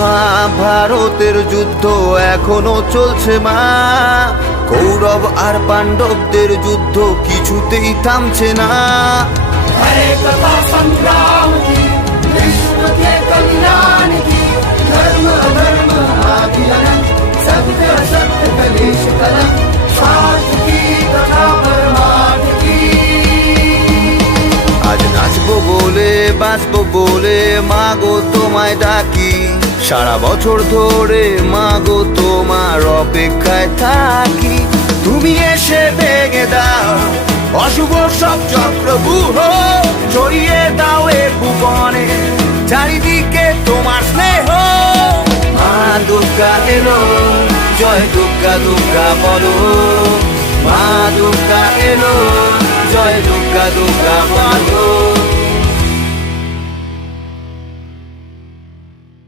মহাভারতের যুদ্ধ এখনো চলছে মা, কৌরব আর পাণ্ডবদের যুদ্ধ কিছুতেই থামছে না। हरे कथा संग्राम की, विश्व के कल्याण की, धर्म अधर्म आदि अनंत, सत्य असत्य कलेश कलंक, शास्त्र की कथा परमार्थ की। আজ নাচবো বলে বাঁচবো বলে মাগো তোমায় ডাকি, সারা বছর ধরে মাগো তোমার অপেক্ষায় থাকি। তুমি এসে ভেঙে দাও অশুভ সব চক্রব্যূহ, ছড়িয়ে দাও এ ভুবনে চারিদিকে তোমার স্নেহ। মা দুর্গা এলো, জয় দুর্গা দুর্গা বলো, মা দুর্গা এলো, জয় দুর্গা দুর্গা বলো।